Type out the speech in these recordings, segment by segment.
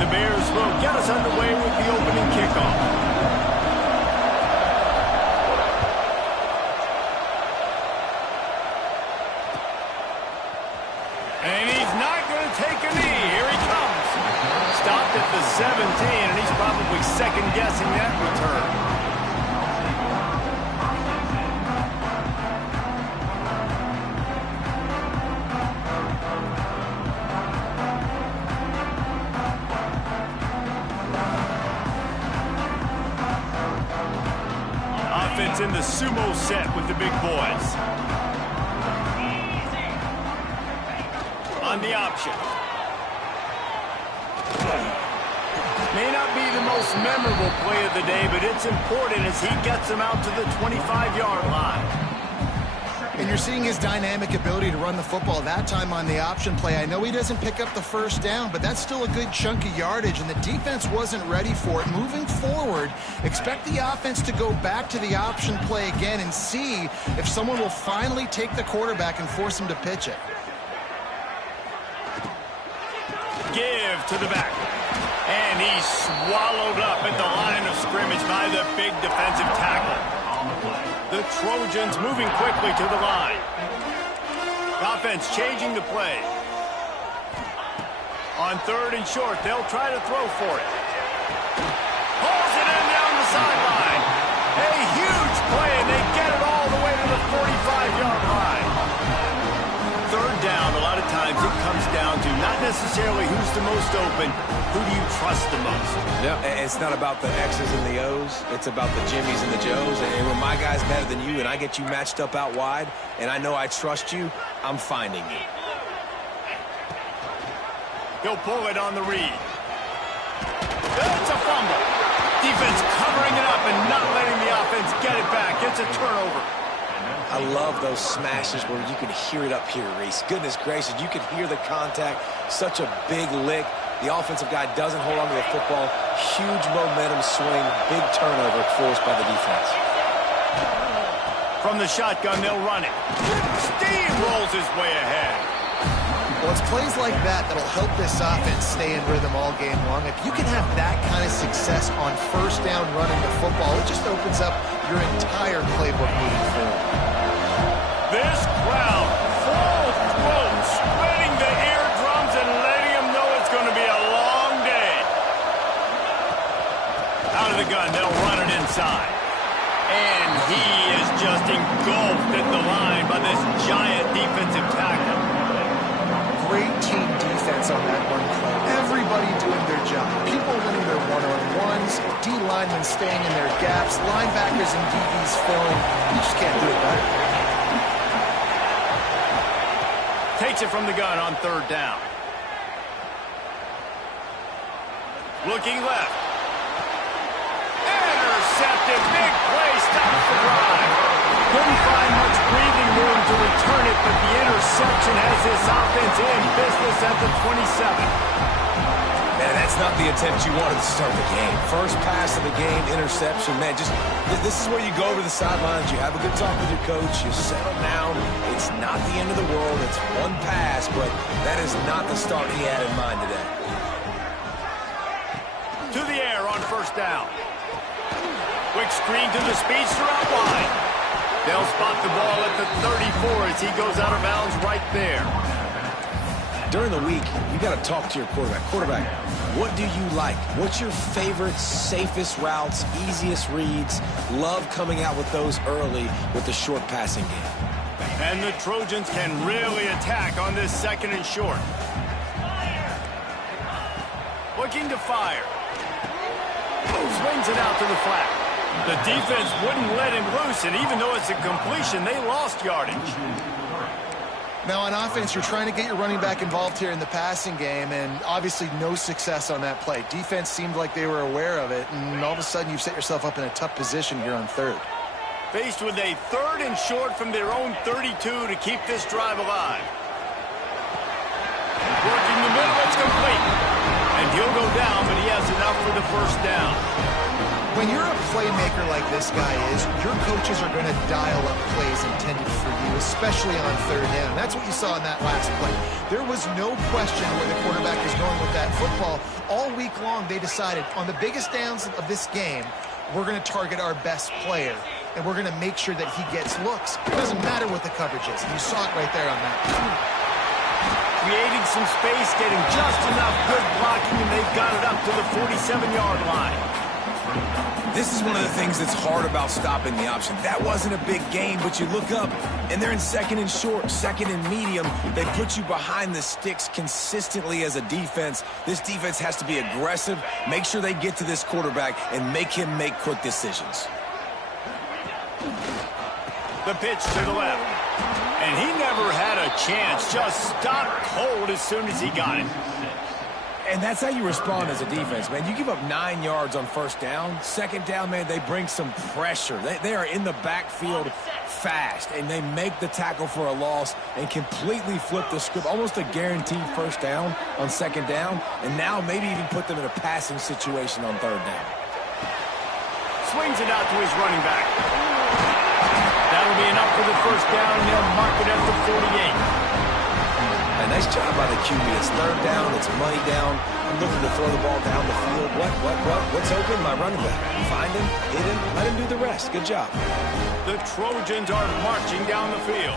The Bears will get us underway with the opening kickoff. And he's not going to take a knee. Here he comes. Stopped at the 17, and he's probably second-guessing that return. Offense in the sumo set with the big boys. On the option. May not be the most memorable play of the day, but it's important as he gets them out to the 25-yard line. And you're seeing his dynamic ability to run the football. That time on the option play, I know he doesn't pick up the first down, but that's still a good chunk of yardage, and the defense wasn't ready for it. Moving forward, expect the offense to go back to the option play again and see if someone will finally take the quarterback and force him to pitch it. Give to the back. And he's swallowed up at the line of scrimmage by the big defensive tackle. The Trojans moving quickly to the line. Offense changing the play. On third and short, they'll try to throw for it. Pulls it in down the sideline. A huge play, and they get it all the way to the 45-yard line. Third down, a lot of times it comes down to not necessarily who's the most open, who do you trust the most? No, it's not about the X's and the O's. It's about the Jimmies and the Joes. And when my guy's better than you and I get you matched up out wide and I know I trust you, I'm finding you. He'll pull it on the read. It's a fumble. Defense covering it up and not letting the offense get it back. It's a turnover. I love those smashes where you can hear it up here, Reese. Goodness gracious, you can hear the contact. Such a big lick. The offensive guy doesn't hold on to the football. Huge momentum swing. Big turnover forced by the defense. From the shotgun, they'll run it. Steamrolls his way ahead. Well, it's plays like that that'll help this offense stay in rhythm all game long. If you can have that kind of success on first down running the football, it just opens up your entire playbook moving forward. This crowd, full throat, spreading the eardrums and letting them know it's going to be a long day. Out of the gun, they'll run it inside. And he is just engulfed at the line by this giant defensive tackle. Great team defense on that run play. Everybody doing their job. People winning their one-on-ones, D-linemen staying in their gaps, linebackers and DBs filling. You just can't do it better. Takes it from the gun on third down. Looking left. Intercepted. Big play. Stops the drive. Couldn't find much breathing room to return it, but the interception has this offense in business at the 27. Man, that's not the attempt you wanted to start the game. First pass of the game, interception. Man, just this is where you go over the sidelines. You have a good talk with your coach. You settle down. It's not the end of the world. It's one pass, but that is not the start he had in mind today. To the air on first down. Quick screen to the speedster out wide. They'll spot the ball at the 34 as he goes out of bounds right there. During the week, you got to talk to your quarterback. Quarterback, what do you like? What's your favorite, safest routes, easiest reads? Love coming out with those early with the short passing game. And the Trojans can really attack on this second and short. Looking to fire. Swings it out to the flat. The defense wouldn't let him loose, and even though it's a completion, they lost yardage. Now, on offense, you're trying to get your running back involved here in the passing game, and obviously no success on that play. Defense seemed like they were aware of it, and all of a sudden you've set yourself up in a tough position here on third. Faced with a third and short from their own 32 to keep this drive alive. Working the middle, it's complete. And he'll go down, but he has enough for the first down. When you're a playmaker like this guy is, your coaches are going to dial up plays intended for you, especially on third down. That's what you saw in that last play. There was no question where the quarterback was going with that football. All week long, they decided on the biggest downs of this game, we're going to target our best player, and we're going to make sure that he gets looks. It doesn't matter what the coverage is. You saw it right there on that. Creating some space, getting just enough good blocking, and they've got it up to the 47-yard line. This is one of the things that's hard about stopping the option. That wasn't a big gain, but you look up, and they're in second and short, second and medium. They put you behind the sticks consistently as a defense. This defense has to be aggressive, make sure they get to this quarterback, and make him make quick decisions. The pitch to the left. And he never had a chance, just stopped cold as soon as he got it. And that's how you respond as a defense, man. You give up 9 yards on first down. Second down, man, they bring some pressure. They are in the backfield fast, and they make the tackle for a loss and completely flip the script. Almost a guaranteed first down on second down, and now maybe even put them in a passing situation on third down. Swings it out to his running back. That'll be enough for the first down, and they'll mark it at the 48. A nice job by the QB. It's third down. It's money down. I'm looking to throw the ball down the field. What's open? My running back. Find him, hit him, let him do the rest. Good job. The Trojans are marching down the field.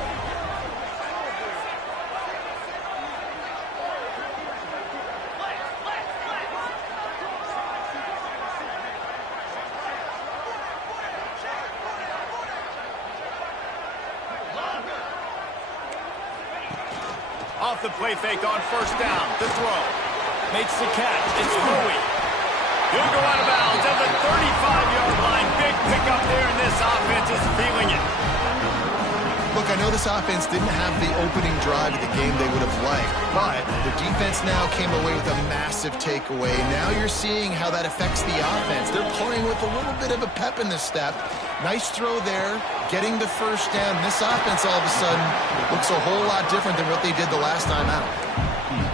Off the play fake on first down. The throw. Makes the catch. It's Louis. He'll go out of bounds at the 35-yard line. Big pickup there, and this offense is feeling it. Look, I know this offense didn't have the opening drive of the game they would have liked, but the defense now came away with a massive takeaway. Now you're seeing how that affects the offense. They're playing with a little bit of a pep in the step. Nice throw there, getting the first down. This offense all of a sudden looks a whole lot different than what they did the last time out.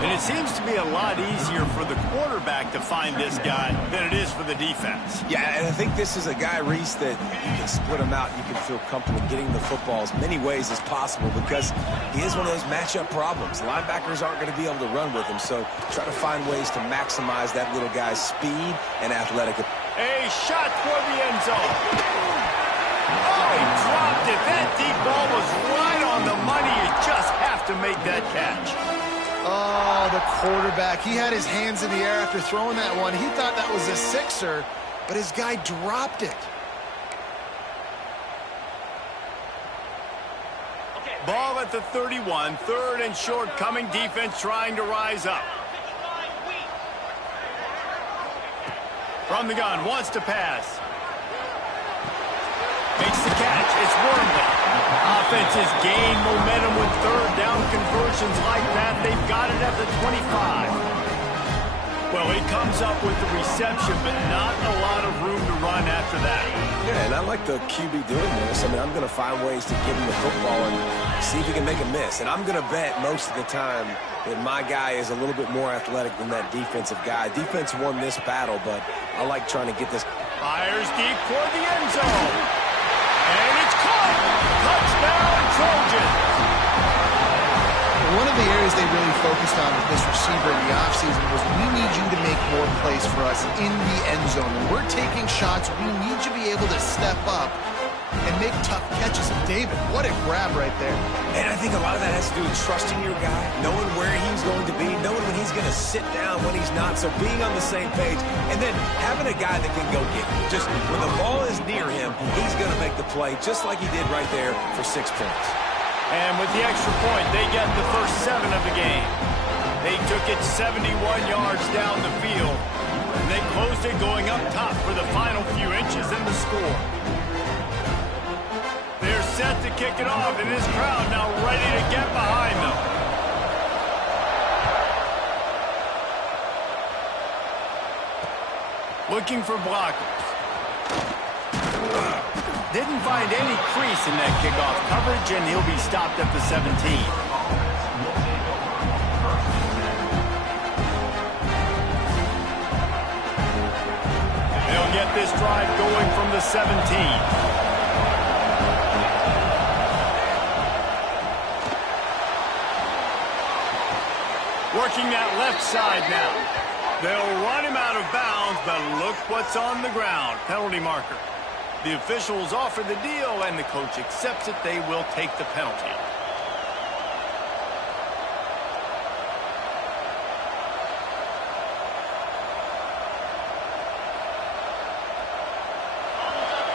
And it seems to be a lot easier for the quarterback to find this guy than it is for the defense. Yeah, and I think this is a guy, Reese, that you can split him out. You can feel comfortable getting the football as many ways as possible because he is one of those matchup problems. Linebackers aren't going to be able to run with him, so try to find ways to maximize that little guy's speed and athletic. A shot for the end zone. Oh, he dropped it. That deep ball was right on the money. You just have to make that catch. Oh, the quarterback. He had his hands in the air after throwing that one. He thought that was a sixer, but his guy dropped it. Ball at the 31. Third and short coming. Defense trying to rise up. From the gun. Wants to pass. Makes the catch. It's Wormley. Offenses gain momentum with third down conversions like that. They've got it at the 25. Well, he comes up with the reception, but not a lot of room to run after that. Yeah, and I like the QB doing this. I mean, I'm going to find ways to give him the football and see if he can make a miss. And I'm going to bet most of the time that my guy is a little bit more athletic than that defensive guy. Defense won this battle, but I like trying to get this. Fires deep for the end zone. And it's caught. Touchdown, Trojans. One of the areas they really focused on with this receiver in the offseason was we need you to make more plays for us in the end zone. When we're taking shots, we need you to be able to step up and make tough catches. David, what a grab right there. And I think a lot of that has to do with trusting your guy, knowing where he's going to be, knowing when he's going to sit down, when he's not. So being on the same page, and then having a guy that can go get it. Just when the ball is near him, he's going to make the play, just like he did right there for 6 points. And with the extra point, they get the first 7 of the game. They took it 71 yards down the field. And they closed it going up top for the final few inches in the score. They're set to kick it off, and this crowd now ready to get behind them. Looking for blockers. Didn't find any crease in that kickoff coverage, and he'll be stopped at the 17. They'll get get this drive going from the 17. Working that left side now. They'll run him out of bounds, but look what's on the ground. Penalty marker. The officials offer the deal, and the coach accepts it. They will take the penalty.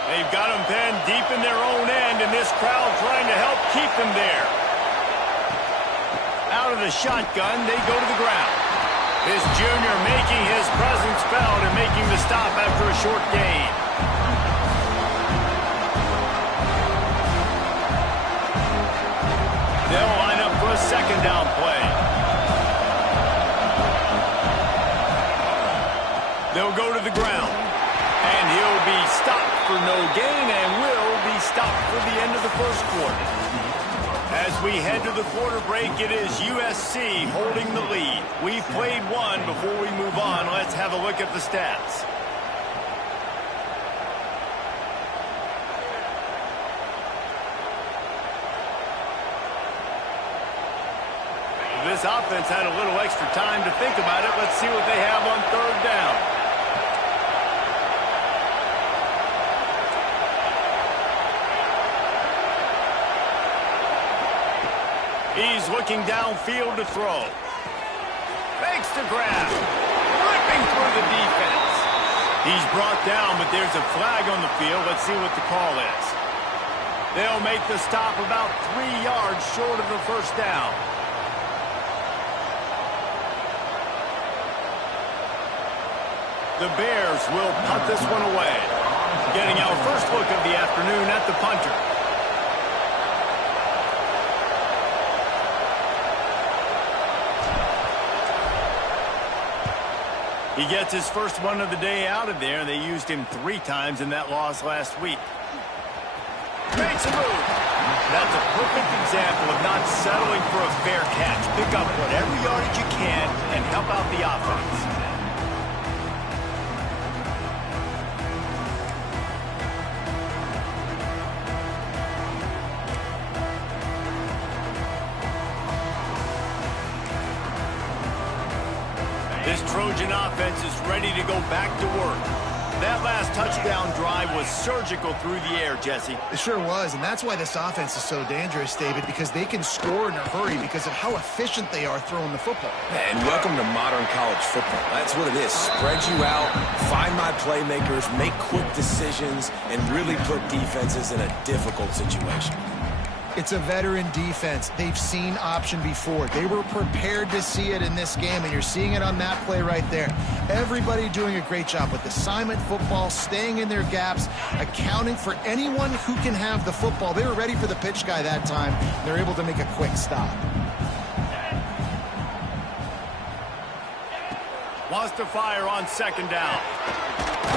They've got him pinned deep in their own end, and this crowd trying to help keep them there. Out of the shotgun, they go to the ground. This junior making his presence felt and making the stop after a short gain. They'll line up for a second down play. They'll go to the ground. And he'll be stopped for no gain and will be stopped for the end of the first quarter. As we head to the quarter break, it is USC holding the lead. We've played one. Before we move on, let's have a look at the stats. This offense had a little extra time to think about it. Let's see what they have on third down. He's looking downfield to throw. Fakes the grab. Ripping through the defense. He's brought down, but there's a flag on the field. Let's see what the call is. They'll make the stop about 3 yards short of the first down. The Bears will punt this one away. Getting our first look of the afternoon at the punter. He gets his first one of the day out of there. They used him 3 times in that loss last week. Makes a move. That's a perfect example of not settling for a fair catch. Pick up whatever yardage you can and help out the offense. This Trojan offense is ready to go back to work. That last touchdown drive was surgical through the air, Jesse. It sure was, and that's why this offense is so dangerous, David, because they can score in a hurry because of how efficient they are throwing the football. And welcome to modern college football. That's what it is. Spread you out, find my playmakers, make quick decisions, and really put defenses in a difficult situation. It's a veteran defense. They've seen option before. They were prepared to see it in this game, and you're seeing it on that play right there. Everybody doing a great job with assignment football, staying in their gaps, accounting for anyone who can have the football. They were ready for the pitch guy that time. They're able to make a quick stop. Wants to fire on second down.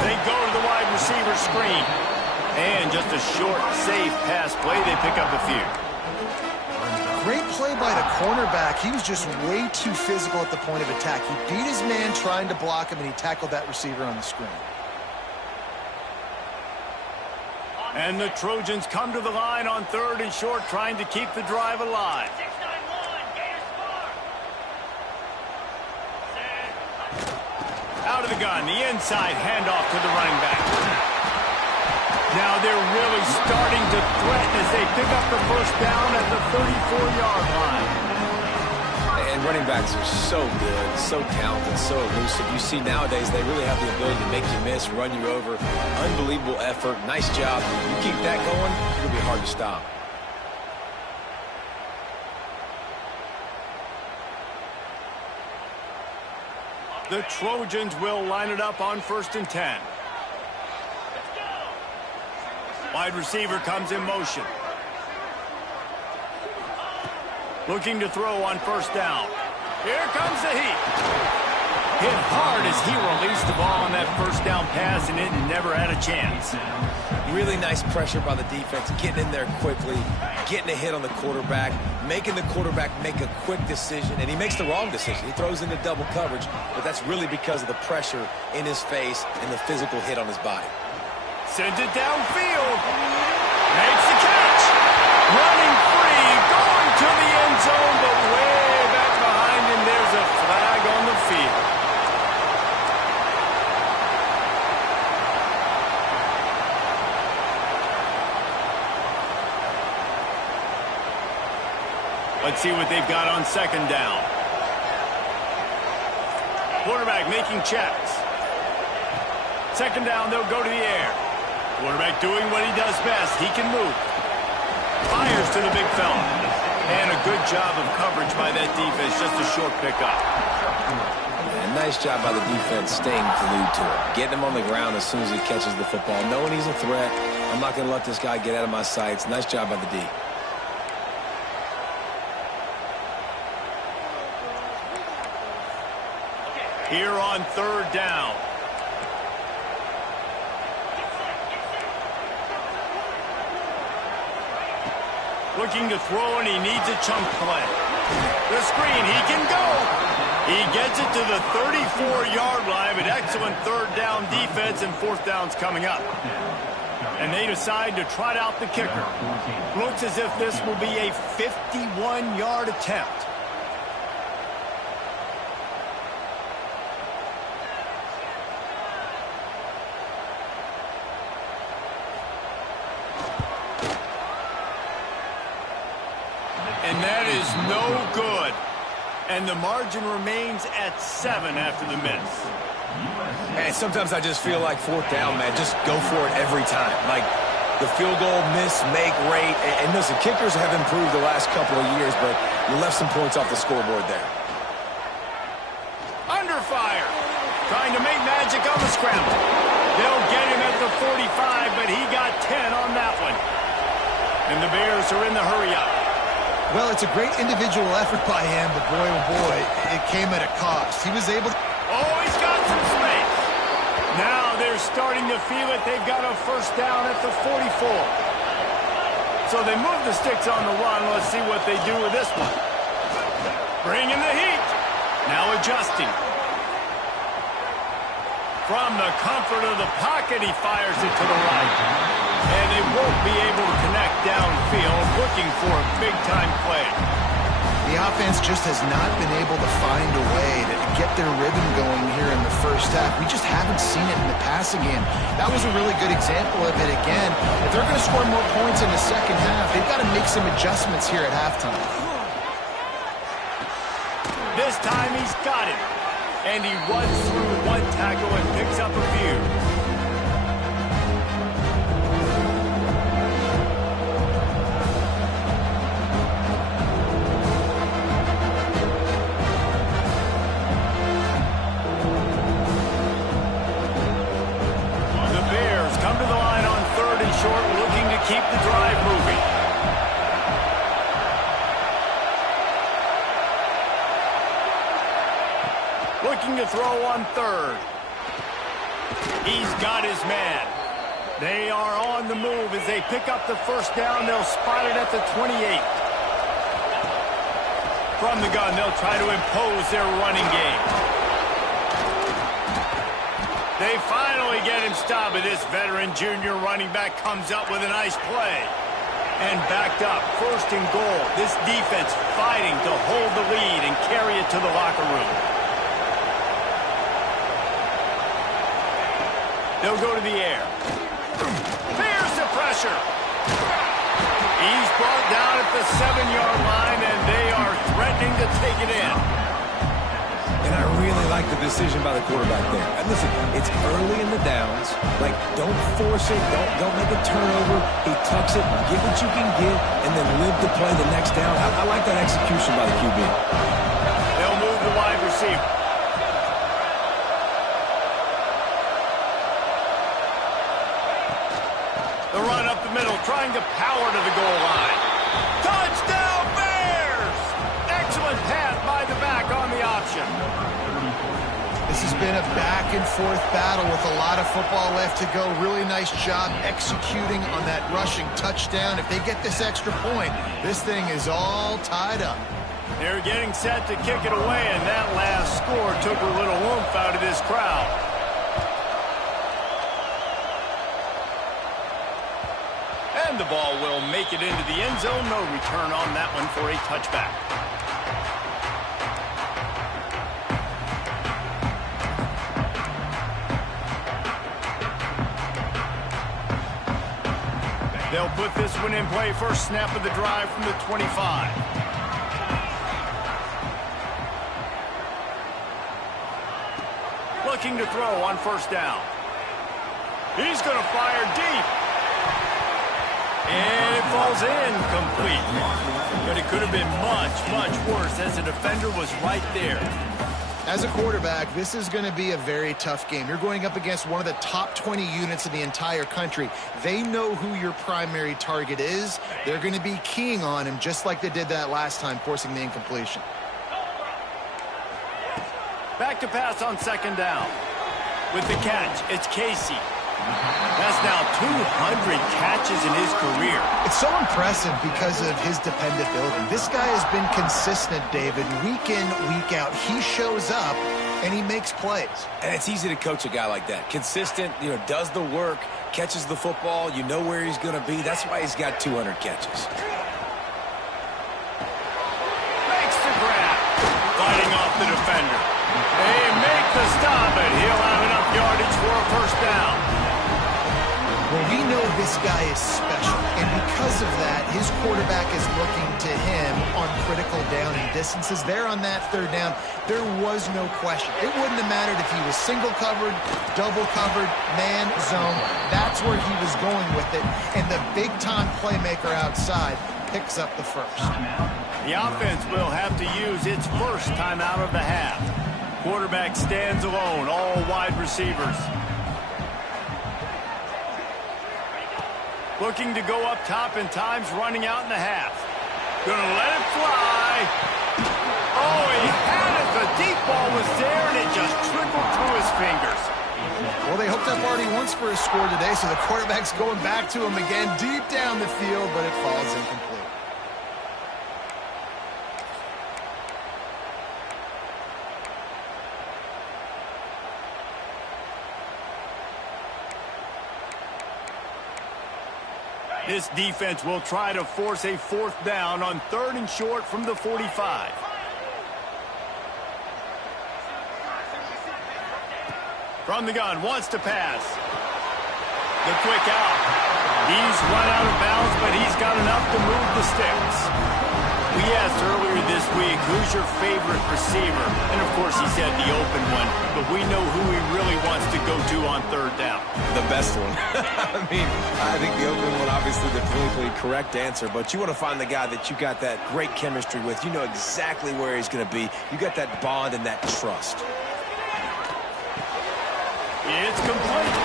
They go to the wide receiver screen. And just a short, safe pass play. They pick up a few. Great play by the cornerback. He was just way too physical at the point of attack. He beat his man trying to block him, and he tackled that receiver on the screen. And the Trojans come to the line on third and short, trying to keep the drive alive. Out of the gun, the inside handoff to the running back. Now they're really starting to threaten as they pick up the first down at the 34-yard line. And running backs are so good, so talented, so elusive. You see nowadays they really have the ability to make you miss, run you over. Unbelievable effort. Nice job. You keep that going, it'll be hard to stop. The Trojans will line it up on 1st and 10. Wide receiver comes in motion. Looking to throw on first down. Here comes the heat. Hit hard as he released the ball on that first down pass, and it never had a chance. Really nice pressure by the defense, getting in there quickly, getting a hit on the quarterback, making the quarterback make a quick decision, and he makes the wrong decision. He throws into double coverage, but that's really because of the pressure in his face and the physical hit on his body. Sends it downfield. Makes the catch. Running free, going to the end zone, but way back behind him, there's a flag on the field. Let's see what they've got on second down. Quarterback making checks. Second down, they'll go to the air. Quarterback doing what he does best. He can move. Fires to the big fella. And a good job of coverage by that defense. Just a short pickup. Yeah, nice job by the defense staying glued to him. Getting him on the ground as soon as he catches the football. Knowing he's a threat. I'm not going to let this guy get out of my sights. Nice job by the D. Here on third down. Looking to throw, and he needs a chunk play. The screen, he can go. He gets it to the 34-yard line, but excellent third down defense, and fourth down's coming up. And they decide to trot out the kicker. Looks as if this will be a 51-yard attempt. And that is no good. And the margin remains at 7 after the miss. Man, sometimes I just feel like fourth down, man, just go for it every time. Like the field goal miss-make rate. And listen, kickers have improved the last couple of years, but you left some points off the scoreboard there. Under fire. Trying to make magic on the scramble. They'll get him at the 45, but he got 10 on that one. And the Bears are in the hurry-up. Well, it's a great individual effort by him, but boy, oh boy, it came at a cost. He was able to... Oh, he's got some space. Now they're starting to feel it. They've got a first down at the 44. So they move the sticks on the run. Let's see what they do with this one. Bringing the heat. Now adjusting. From the comfort of the pocket, he fires it to the right. And they won't be able to connect downfield, looking for a big-time play. The offense just has not been able to find a way to get their rhythm going here in the first half. We just haven't seen it in the passing game. That was a really good example of it again. If they're going to score more points in the second half, they've got to make some adjustments here at halftime. This time he's got it. And he runs through one tackle and picks up a few. Keep the drive moving. Looking to throw on third. He's got his man. They are on the move as they pick up the first down. They'll spot it at the 28. From the gun, they'll try to impose their running game. They finally get him stopped, but this veteran junior running back comes up with a nice play. And backed up, first and goal. This defense fighting to hold the lead and carry it to the locker room. They'll go to the air. There's the pressure. He's brought down at the 7-yard line, and they are threatening to take it in. And I really like the decision by the quarterback there. And listen, it's early in the downs. Like, don't force it. Don't make a turnover. He tucks it, get what you can get, and then live to play the next down. I like that execution by the QB. They'll move the wide receiver. The run up the middle, trying to power to the goal line. Touchdown, Bears! Excellent pass by the back on the option. The This has been a back-and-forth battle with a lot of football left to go. Really nice job executing on that rushing touchdown. If they get this extra point, this thing is all tied up. They're getting set to kick it away, and that last score took a little oomph out of this crowd. And the ball will make it into the end zone. No return on that one for a touchback. They'll put this one in play. First snap of the drive from the 25. Looking to throw on first down. He's going to fire deep. And it falls incomplete. But it could have been much, much worse as the defender was right there. As a quarterback, this is going to be a very tough game. You're going up against one of the top 20 units in the entire country. They know who your primary target is. They're going to be keying on him just like they did that last time, forcing the incompletion. Back to pass on second down. With the catch, it's Casey. That's now 200 catches in his career. It's so impressive because of his dependability. This guy has been consistent, David, week in, week out. He shows up, and he makes plays. And it's easy to coach a guy like that. Consistent, does the work, catches the football. You know where he's going to be. That's why he's got 200 catches. Makes the grab. Fighting off the defender. They make the stop, and he'll have enough yardage for a first down. Well, we know this guy is special, and because of that, his quarterback is looking to him on critical down and distances. There on that third down, there was no question. It wouldn't have mattered if he was single covered, double covered, man, zone. That's where he was going with it, and the big-time playmaker outside picks up the first. The offense will have to use its first timeout of the half. Quarterback stands alone, all wide receivers. Looking to go up top, and time's running out in the half. Gonna let it fly. Oh, he had it. The deep ball was there, and it just trickled through his fingers. Well, they hooked up already once for a score today, so the quarterback's going back to him again deep down the field, but it falls incomplete. This defense will try to force a fourth down on third and short from the 45. From the gun, wants to pass. The quick out. He's run out of bounds, but he's got enough to move the sticks. We asked earlier this week, who's your favorite receiver? And, of course, he said the open one, but we know who he really wants to go to on third down. The best one. I think the open one, obviously, the politically correct answer, but you want to find the guy that you got that great chemistry with. You know exactly where he's going to be. You got that bond and that trust. It's complete.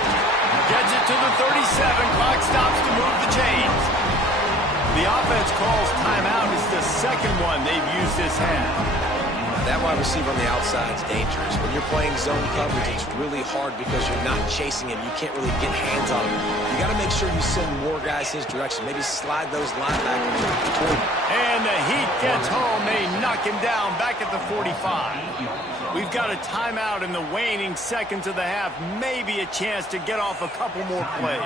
Gets it to the 37. Clock stops to move the chains. The offense calls timeout. It's the second one they've used this half. That wide receiver on the outside is dangerous. When you're playing zone coverage, it's really hard because you're not chasing him. You can't really get hands on him. You got to make sure you send more guys his direction. Maybe slide those linebackers toward him. And the heat gets home. They knock him down back at the 45. We've got a timeout in the waning seconds of the half. Maybe a chance to get off a couple more plays.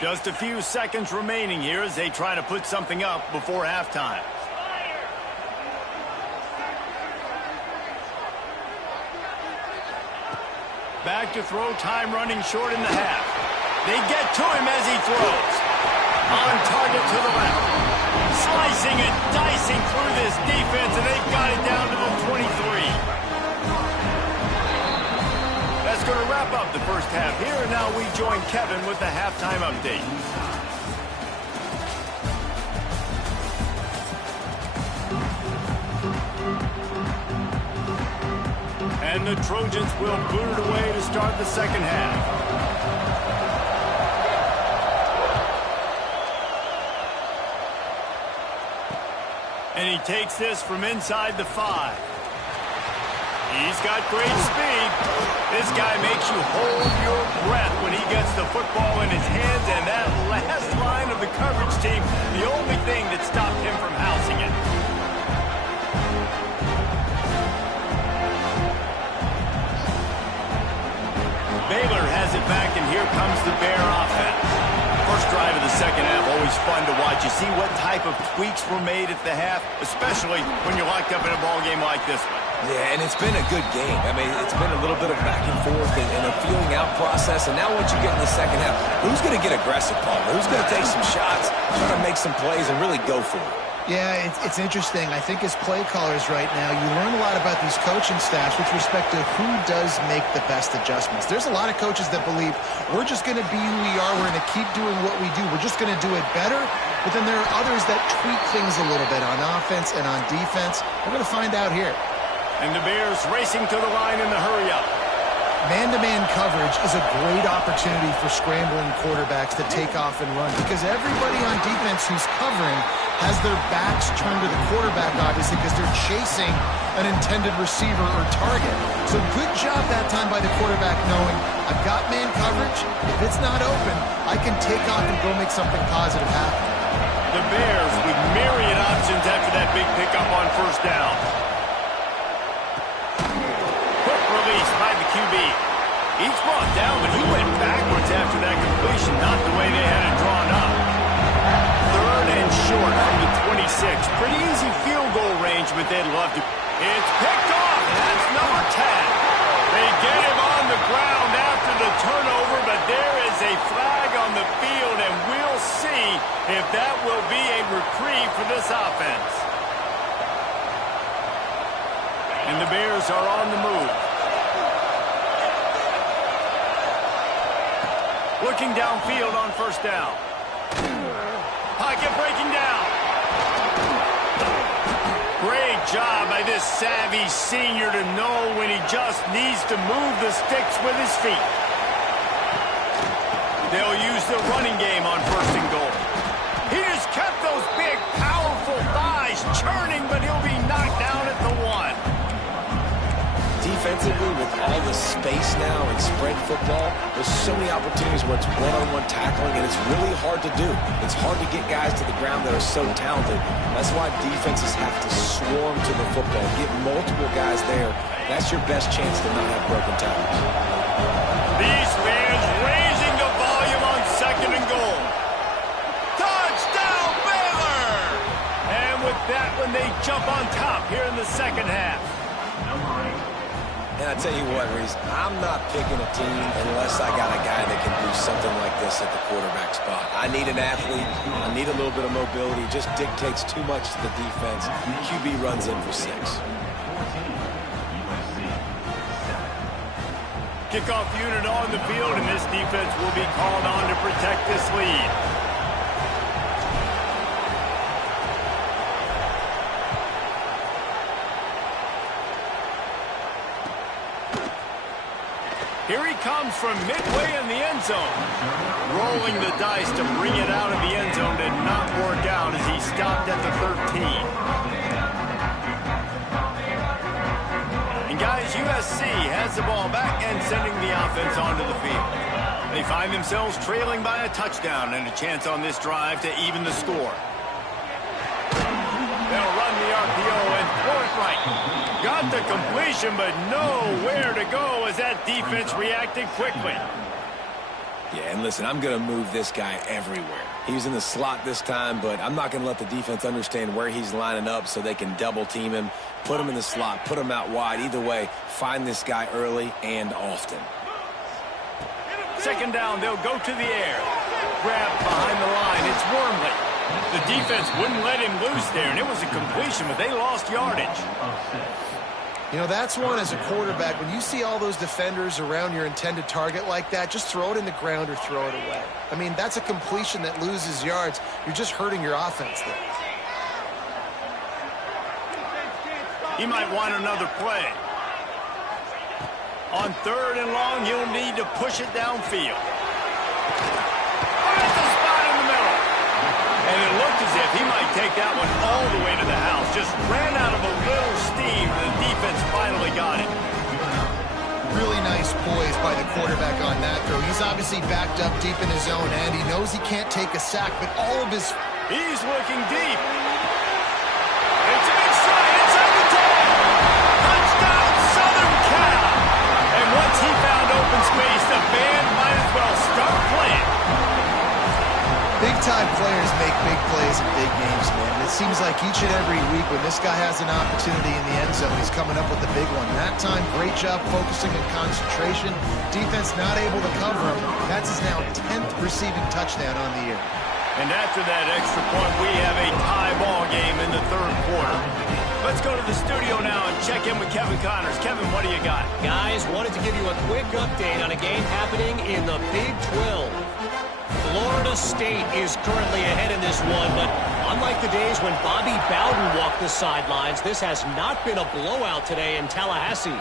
Just a few seconds remaining here as they try to put something up before halftime. Back to throw, time running short in the half. They get to him as he throws. On target to the left. Slicing and dicing through this defense, and they've got it down to the 23. That's going to wrap up the first half here, and now we join Kevin with the halftime update. And the Trojans will boot it away to start the second half. And he takes this from inside the 5. He's got great speed. This guy makes you hold your breath when he gets the football in his hands, and that last line of the coverage team, the only thing that stopped him from housing it. Baylor has it back, and here comes the Bear offense. First drive of the second half, always fun to watch. You see what type of tweaks were made at the half, especially when you're locked up in a ball game like this one. Yeah, and it's been a good game. I mean, it's been a little bit of back and forth and a feeling out process. And now once you get in the second half, who's going to get aggressive, Paul? Who's going to take some shots, try to make some plays, and really go for it? Yeah, it's interesting. I think as play callers right now, you learn a lot about these coaching staffs with respect to who does make the best adjustments. There's a lot of coaches that believe we're just going to be who we are. We're going to keep doing what we do. We're just going to do it better. But then there are others that tweak things a little bit on offense and on defense. We're going to find out here. And the Bears racing to the line in the hurry-up. Man-to-man coverage is a great opportunity for scrambling quarterbacks to take off and run because everybody on defense who's covering has their backs turned to the quarterback, obviously, because they're chasing an intended receiver or target. So good job that time by the quarterback knowing, I've got man coverage. If it's not open, I can take off and go make something positive happen. The Bears with myriad options after that big pickup on first down. Quick release by the QB. He's brought down, but he went backwards after that completion, not the way they had it drawn up. Third and short from the 26. Pretty easy field goal range, but they'd love to. It's picked off, and that's number 10. They get him on the ground after the turnover, but there is a flag on the field, and we'll see if that will be a reprieve for this offense. And the Bears are on the move. Looking downfield on first down. Pocket breaking down. Great job by this savvy senior to know when he just needs to move the sticks with his feet. They'll use the running game on first and goal. He just kept those big, powerful thighs churning, but he'll be knocked down at the 1. Defensively, with all the space now and spread football, there's so many opportunities where it's one-on-one tackling, and it's really hard to do. It's hard to get guys to the ground that are so talented. That's why defenses have to swarm to the football, get multiple guys there. That's your best chance to not have broken tackles. These fans raising the volume on second and goal. Touchdown, Baylor! And with that one, they jump on top here in the second half. And I tell you what, Reese, I'm not picking a team unless I got a guy that can do something like this at the quarterback spot. I need an athlete. I need a little bit of mobility. It just dictates too much to the defense. QB runs in for 6. Kickoff unit on the field, and this defense will be called on to protect this lead. Here he comes from midway in the end zone. Rolling the dice to bring it out of the end zone did not work out as he stopped at the 13. And guys, USC has the ball back and sending the offense onto the field. They find themselves trailing by a touchdown and a chance on this drive to even the score. They'll run the RPO and throw it right. Got the completion, but nowhere to go as that defense reacted quickly. Yeah, and listen, I'm going to move this guy everywhere. He's in the slot this time, but I'm not going to let the defense understand where he's lining up so they can double team him, put him in the slot, put him out wide. Either way, find this guy early and often. Second down, they'll go to the air. Grab behind the line. It's Wormley. The defense wouldn't let him loose there, and it was a completion, but they lost yardage. You know, that's one as a quarterback. When you see all those defenders around your intended target like that, just throw it in the ground or throw it away. I mean, that's a completion that loses yards. You're just hurting your offense there. He might want another play. On third and long, he'll need to push it downfield. Finds the spot in the middle. And it looked as if he might take that one all the way to the house. just ran out of a little steam. The defense finally got it. Really nice poise by the quarterback on that throw. He's obviously backed up deep in his own end. He knows he can't take a sack, but all of his... He's looking deep. It's a big stride inside the 10. Touchdown, Southern Cal. And once he found open space, the band might as well start playing. Big-time players make big plays in big games, man. And it seems like each and every week when this guy has an opportunity in the end zone, he's coming up with the big one. That time, great job focusing and concentration. Defense not able to cover him. That's his now 10th receiving touchdown on the year. And after that extra point, we have a tie ball game in the third quarter. Let's go to the studio now and check in with Kevin Connors. Kevin, what do you got? Guys, wanted to give you a quick update on a game happening in the Big 12. Florida State is currently ahead in this one, but unlike the days when Bobby Bowden walked the sidelines, this has not been a blowout today in Tallahassee.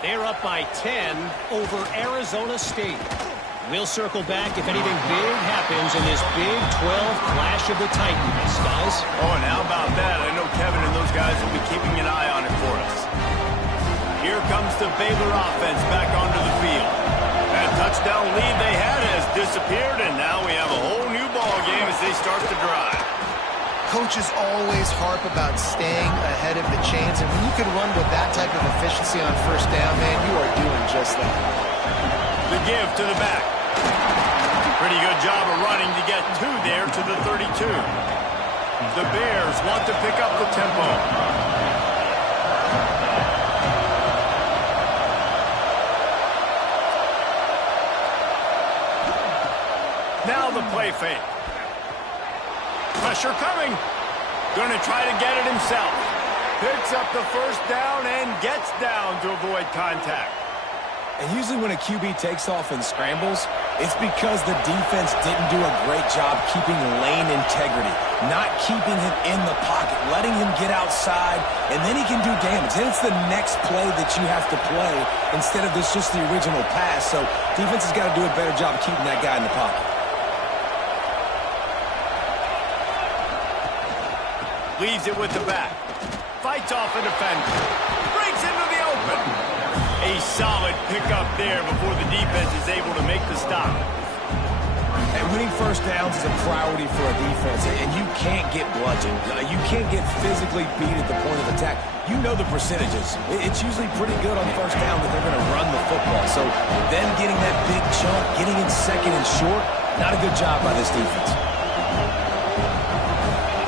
They're up by 10 over Arizona State. We'll circle back if anything big happens in this Big 12 clash of the Titans, guys. Oh, and how about that? I know Kevin and those guys will be keeping an eye on it for us. Here comes the Baylor offense back onto the field. That touchdown lead they had has disappeared, and now we have a whole new ball game as they start to drive. Coaches always harp about staying ahead of the chains, and when you can run with that type of efficiency on first down, man, you are doing just that. The give to the back. Pretty good job of running to get two there to the 32. The Bears want to pick up the tempo. Now the play fake. Pressure coming. Going to try to get it himself. Picks up the first down and gets down to avoid contact. And usually when a QB takes off and scrambles, it's because the defense didn't do a great job keeping lane integrity, not keeping him in the pocket, letting him get outside, and then he can do damage. Then it's the next play that you have to play instead of this just the original pass. So defense has got to do a better job keeping that guy in the pocket. Leaves it with the back. Fights off a defender. Breaks into the open. A solid pickup there before the defense is able to make the stop. And winning first downs is a priority for a defense, and you can't get bludgeoned. You can't get physically beat at the point of attack. You know the percentages. It's usually pretty good on first down that they're going to run the football. So them getting that big chunk, getting in second and short, not a good job by this defense.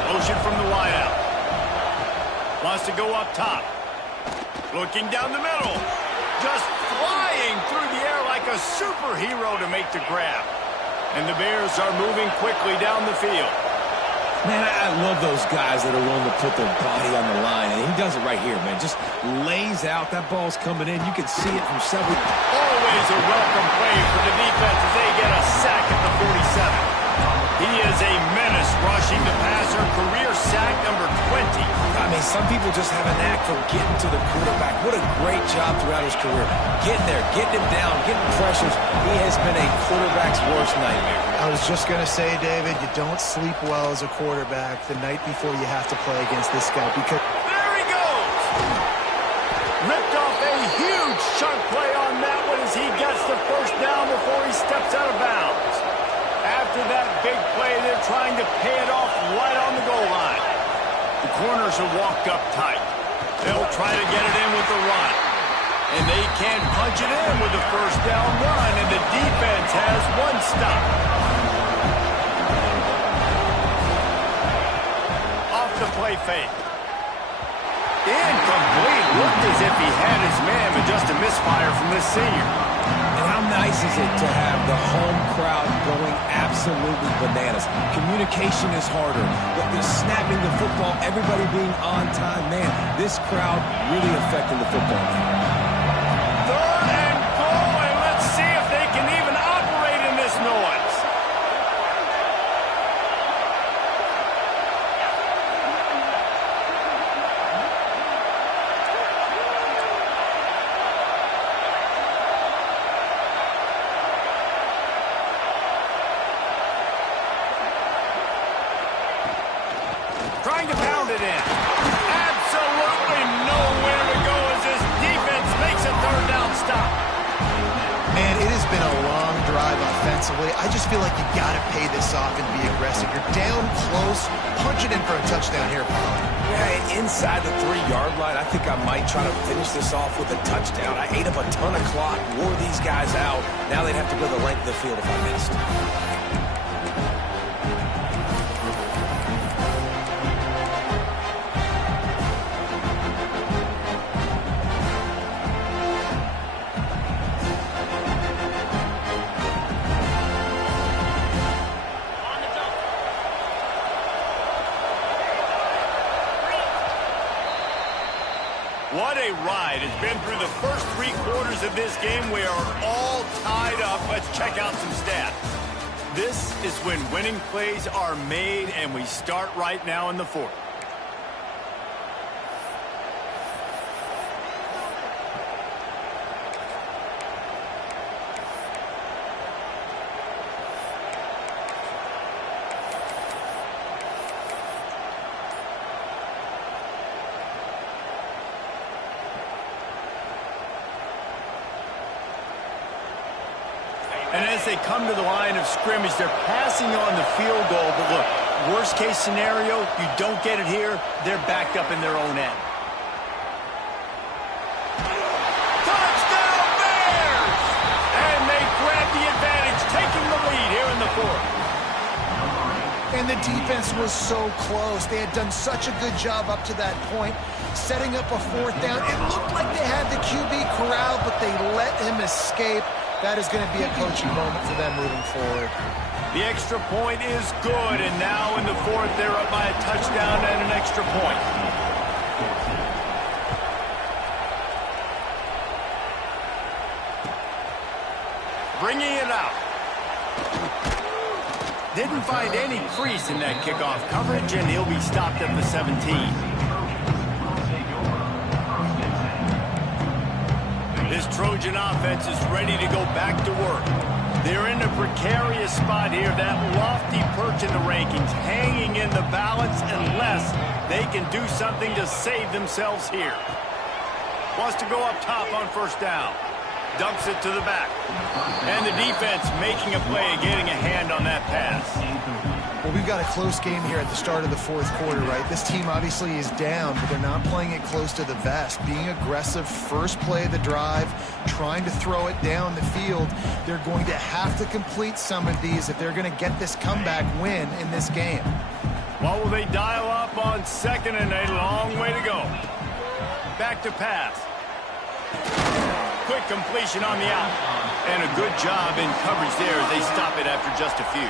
Motion from the wideout. Wants to go up top. Looking down the middle. Just flying through the air like a superhero to make the grab. And the Bears are moving quickly down the field. Man, I love those guys that are willing to put their body on the line. And he does it right here, man. Just lays out. That ball's coming in. You can see it from several. Always a welcome play for the defense as they get a sack at the 47. He is a menace rushing the passer. Career sack number 20. I mean, some people just have a knack for getting to the quarterback. What a great job throughout his career. Getting there, getting him down, getting pressures. He has been a quarterback's worst nightmare. I was just going to say, David, you don't sleep well as a quarterback the night before you have to play against this guy because... There he goes! Ripped off a huge chunk play on that one as he gets the first down before he steps out of bounds. After that big play, they're trying to pay it off right on the goal line. The corners are walked up tight. They'll try to get it in with the run. And they can't punch it in with the first down run, and the defense has one stop. Off the play fake. Incomplete. Looked as if he had his man, but just a misfire from this senior. And how nice is it to have the home crowd going absolutely bananas? Communication is harder. But the snapping the football, everybody being on time, man, this crowd really affecting the football game. Third and goal, and let's see if they can even operate in this noise. Trying to pound it in. defensively. I just feel like you got to pay this off and be aggressive. You're down close. Punch it in for a touchdown here, Paul. Yeah, inside the 3-yard line, I think I might try to finish this off with a touchdown. I ate up a ton of clock, wore these guys out. Now they'd have to go the length of the field if I missed. What a ride. It's been through the first 3 quarters of this game. We are all tied up. Let's check out some stats. This is when winning plays are made, and we start right now in the 4th. And as they come to the line of scrimmage, they're passing on the field goal. But look, worst case scenario, you don't get it here, they're backed up in their own end. Touchdown Bears! And they grab the advantage, taking the lead here in the 4th. And the defense was so close. They had done such a good job up to that point, setting up a 4th down. It looked like they had the QB corralled, but they let him escape. That is going to be a coaching moment for them moving forward. The extra point is good, and now in the 4th, they're up by a touchdown and an extra point. Bringing it out. Didn't find any crease in that kickoff coverage, and he'll be stopped at the 17. This Trojan offense is ready to go back to work. They're in a precarious spot here, that lofty perch in the rankings, hanging in the balance unless they can do something to save themselves here. Wants to go up top on 1st down. Dumps it to the back. And the defense making a play, getting a hand on that pass. Well, we've got a close game here at the start of the 4th quarter, right? This team obviously is down, but they're not playing it close to the vest. Being aggressive, first play of the drive, trying to throw it down the field. They're going to have to complete some of these if they're going to get this comeback win in this game. What will they dial up on 2nd and a long way to go? Back to pass. Quick completion on the out. And a good job in coverage there as they stop it after just a few.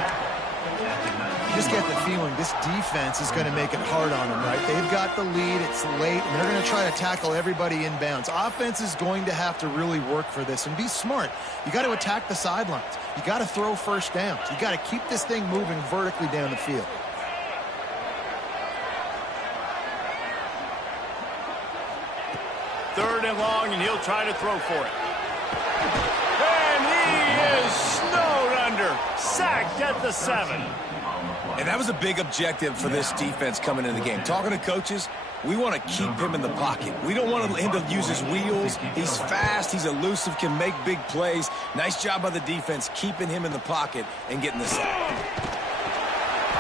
You just get the feeling this defense is going to make it hard on them, right? They've got the lead, it's late, and they're going to try to tackle everybody inbounds. Offense is going to have to really work for this and be smart. You got to attack the sidelines. You got to throw 1st downs. You got to keep this thing moving vertically down the field. Third and long, and he'll try to throw for it. And he is snowed under. Sacked at the 7. And that was a big objective for this defense coming into the game. Talking to coaches, we want to keep him in the pocket. We don't want him to use his wheels. He's fast, he's elusive, can make big plays. Nice job by the defense keeping him in the pocket and getting the sack.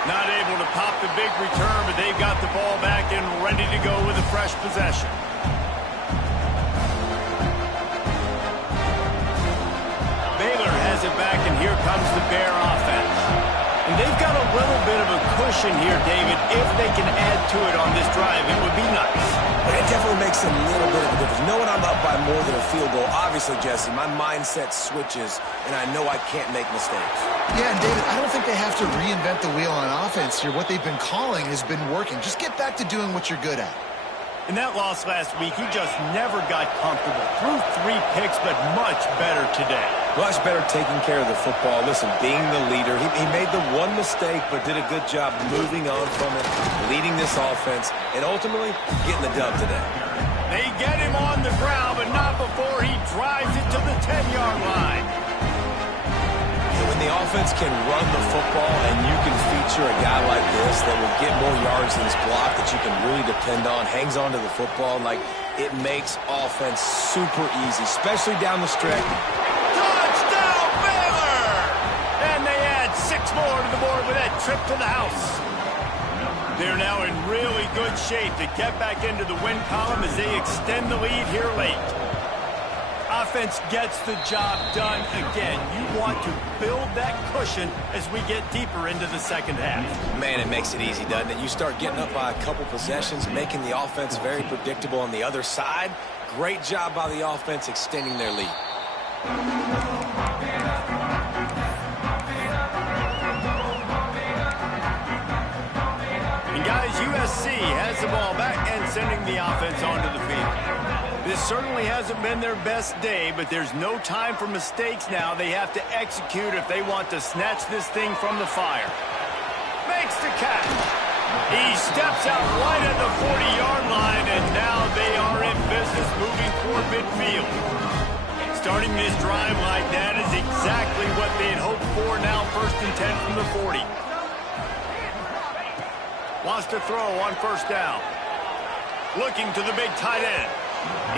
Not able to pop the big return, but they've got the ball back and ready to go with a fresh possession. Baylor has it back, and here comes the Bear offense. And they've got a little bit of a cushion here, David. If they can add to it on this drive, it would be nice. It definitely makes a little bit of a difference. Knowing I'm up by more than a field goal, obviously, Jesse, my mindset switches, and I know I can't make mistakes. Yeah, and David, I don't think they have to reinvent the wheel on offense here. What they've been calling has been working. Just get back to doing what you're good at. In that loss last week, he just never got comfortable. Threw 3 picks, but much better today. Much better taking care of the football. Listen, being the leader, he made the one mistake, but did a good job moving on from it, leading this offense, and ultimately getting the dub today. They get him on the ground, but not before he drives it to the 10-yard line. When the offense can run the football and you can feature a guy like this that will get more yards than this block that you can really depend on, hangs on to the football, like it makes offense super easy, especially down the stretch. Touchdown, Baylor! trip to the house. They're now in really good shape to get back into the win column as they extend the lead here late. Offense gets the job done again. You want to build that cushion as we get deeper into the second half. Man, it makes it easy, doesn't it? You start getting up by a couple possessions, making the offense very predictable on the other side. Great job by the offense extending their lead. And guys, USC has the ball back and sending the offense onto the field. This certainly hasn't been their best day, but there's no time for mistakes now. They have to execute if they want to snatch this thing from the fire. Makes the catch. He steps out right at the 40-yard line, and now they are in business moving toward midfield. Starting this drive like that is exactly what they had hoped for. Now 1st and 10 from the 40. Wants to throw on 1st down. Looking to the big tight end.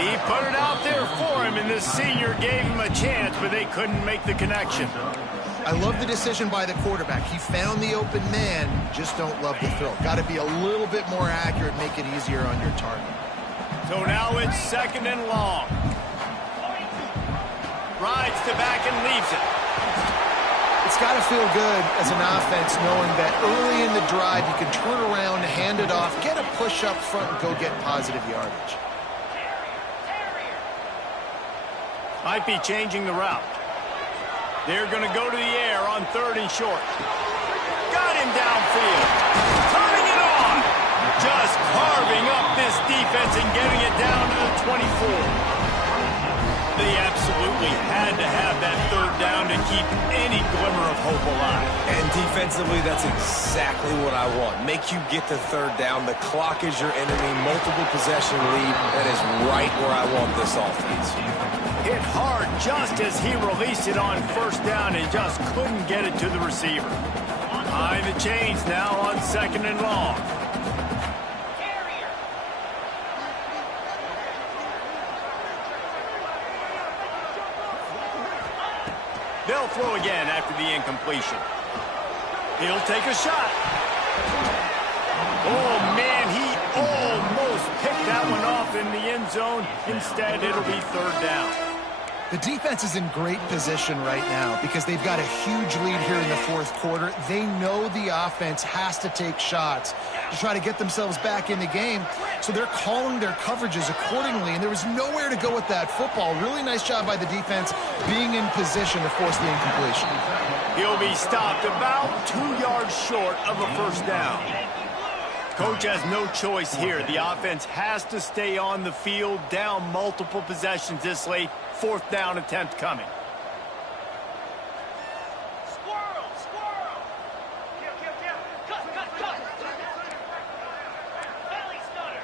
He put it out there for him, and the senior gave him a chance, but they couldn't make the connection. I love the decision by the quarterback. He found the open man, just don't love the throw. Got to be a little bit more accurate, make it easier on your target. So now it's 2nd and long. Rides to back and leaves it. It's got to feel good as an offense knowing that early in the drive you can turn around, hand it off, get a push up front, and go get positive yardage. Might be changing the route. They're going to go to the air on 3rd and short. Got him downfield. Turning it on. Just carving up this defense and getting it down to the 24. They absolutely had to have that 3rd down to keep any glimmer of hope alive. And defensively, that's exactly what I want. Make you get the 3rd down. The clock is your enemy. Multiple possession lead. That is right where I want this offense. Hit hard just as he released it on 1st down and just couldn't get it to the receiver. Behind the chains now on 2nd and long. They'll throw again after the incompletion. He'll take a shot. Oh, man, he almost picked that one off in the end zone. Instead, it'll be 3rd down. The defense is in great position right now because they've got a huge lead here in the 4th quarter. They know the offense has to take shots to try to get themselves back in the game, so they're calling their coverages accordingly, and there was nowhere to go with that football. Really nice job by the defense being in position to force the incompletion. He'll be stopped about 2 yards short of a 1st down. Coach has no choice here. The offense has to stay on the field, down multiple possessions this late. 4th down attempt coming. Squirrel! Squirrel! Cut! Belly stunner!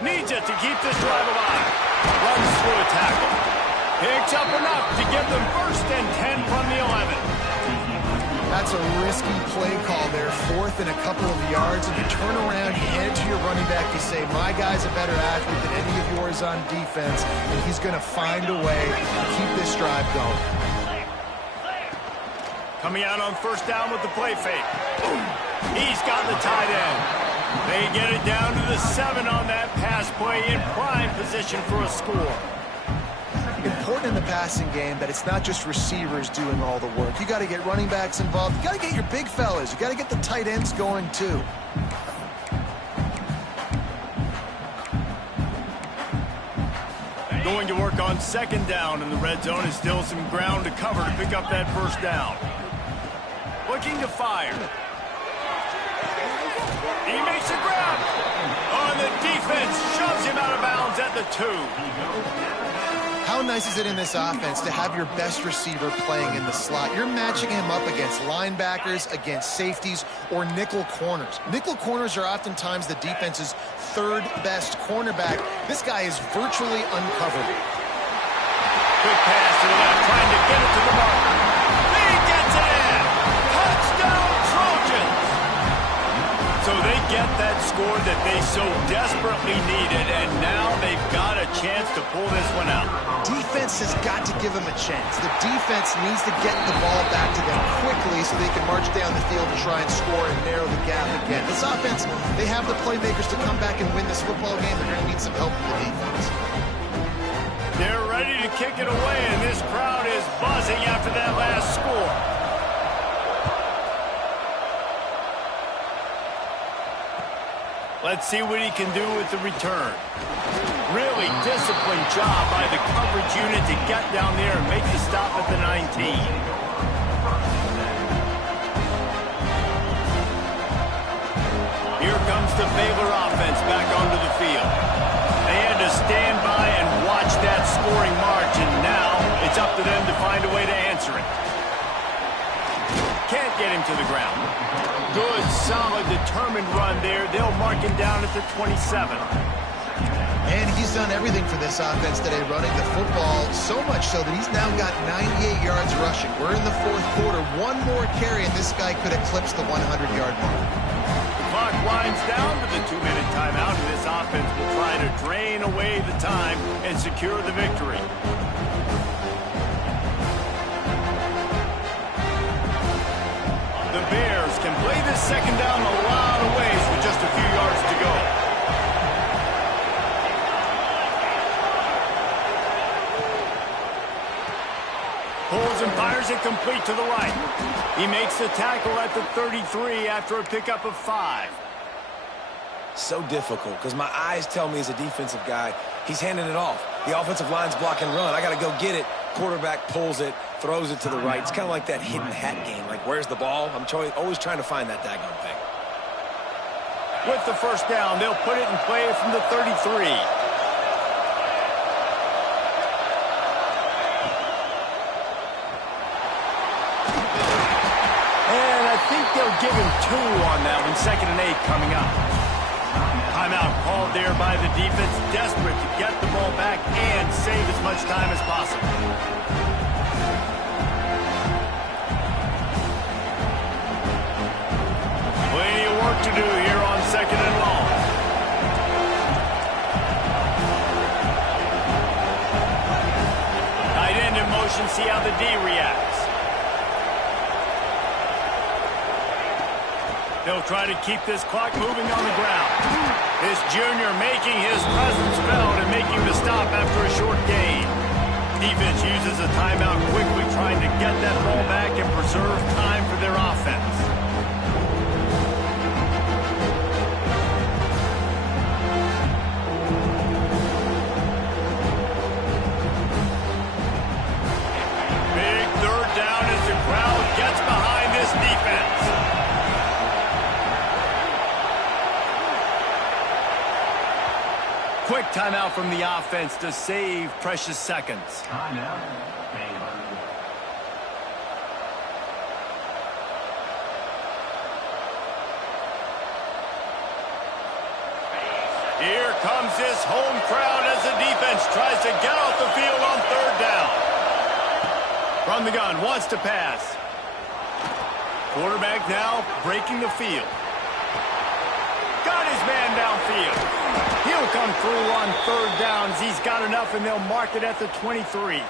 Needs it to keep this drive alive. Runs through a tackle. Picks up enough to give them 1st and 10 from the 11. That's a risky play call there, 4th and a couple of yards. If you turn around, you hand it to your running back, you say, my guy's a better athlete than any of yours on defense, and he's going to find a way to keep this drive going. Coming out on 1st down with the play fake. He's got the tight end. They get it down to the 7 on that pass play, in prime position for a score. Important in the passing game that it's not just receivers doing all the work. You got to get running backs involved. You got to get your big fellas. You got to get the tight ends going too. Going to work on 2nd down in the red zone, and still some ground to cover to pick up that 1st down. Looking to fire. He makes a grab. On the defense, shoves him out of bounds at the 2. How nice is it in this offense to have your best receiver playing in the slot? You're matching him up against linebackers, against safeties, or nickel corners. Nickel corners are oftentimes the defense's 3rd best cornerback. This guy is virtually uncovered. Good pass to the left, trying to get it to the mark. He gets it in! Touchdown, Trojans! So they get that score that they so desperately needed, and now they've got a chance to pull this one out. Defense has got to give them a chance. The defense needs to get the ball back to them quickly so they can march down the field and try and score and narrow the gap again. This offense, they have the playmakers to come back and win this football game. They're going to need some help from the defense. They're ready to kick it away, and this crowd is buzzing after that last score. Let's see what he can do with the return. Really disciplined job by the coverage unit to get down there and make the stop at the 19. Here comes the Baylor offense back onto the field. They had to stand by and watch that scoring march, and now it's up to them to find a way to answer it. Can't get him to the ground. Good, solid, determined run there. They'll mark him down at the 27. And he's done everything for this offense today, running the football, so much so that he's now got 98 yards rushing. We're in the fourth quarter. One more carry, and this guy could eclipse the 100-yard mark. The clock winds down to the 2-minute timeout, and this offense will try to drain away the time and secure the victory. The Bears can play this second down a lot of ways with just a few yards to go. Pulls and fires it complete to the right. He makes the tackle at the 33 after a pickup of 5. So difficult because my eyes tell me as a defensive guy, he's handing it off. The offensive line's block and run. I got to go get it. Quarterback pulls it, throws it to the right. It's kind of like that hidden hat game. Like, where's the ball? I'm always trying to find that daggone thing. With the first down, they'll put it in play from the 33. And I think they'll give him 2 on that one. 2nd and 8 coming up. Timeout called there by the defense, desperate to get the ball back and save as much time as possible. Plenty of work to do here on 2nd and long. Tight end in motion, see how the D reacts. They'll try to keep this clock moving on the ground. This junior making his presence felt and making the stop after a short gain. Defense uses a timeout quickly, trying to get that ball back and preserve time for their offense. Big 3rd down as the crowd gets behind this defense. Quick timeout from the offense to save precious seconds. Here comes this home crowd as the defense tries to get off the field on 3rd down. From the gun, wants to pass. Quarterback now breaking the field. Got his man downfield. He'll come through on 3rd downs. He's got enough, and they'll mark it at the 23.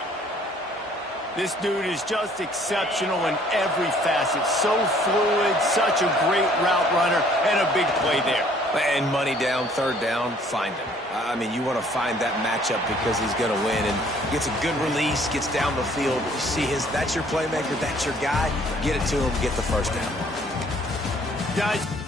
This dude is just exceptional in every facet. So fluid, such a great route runner, and a big play there. And money down, 3rd down, find him. I mean, you want to find that matchup because he's going to win. And gets a good release, gets down the field. You see that's your playmaker, that's your guy. Get it to him, get the first down. Guys.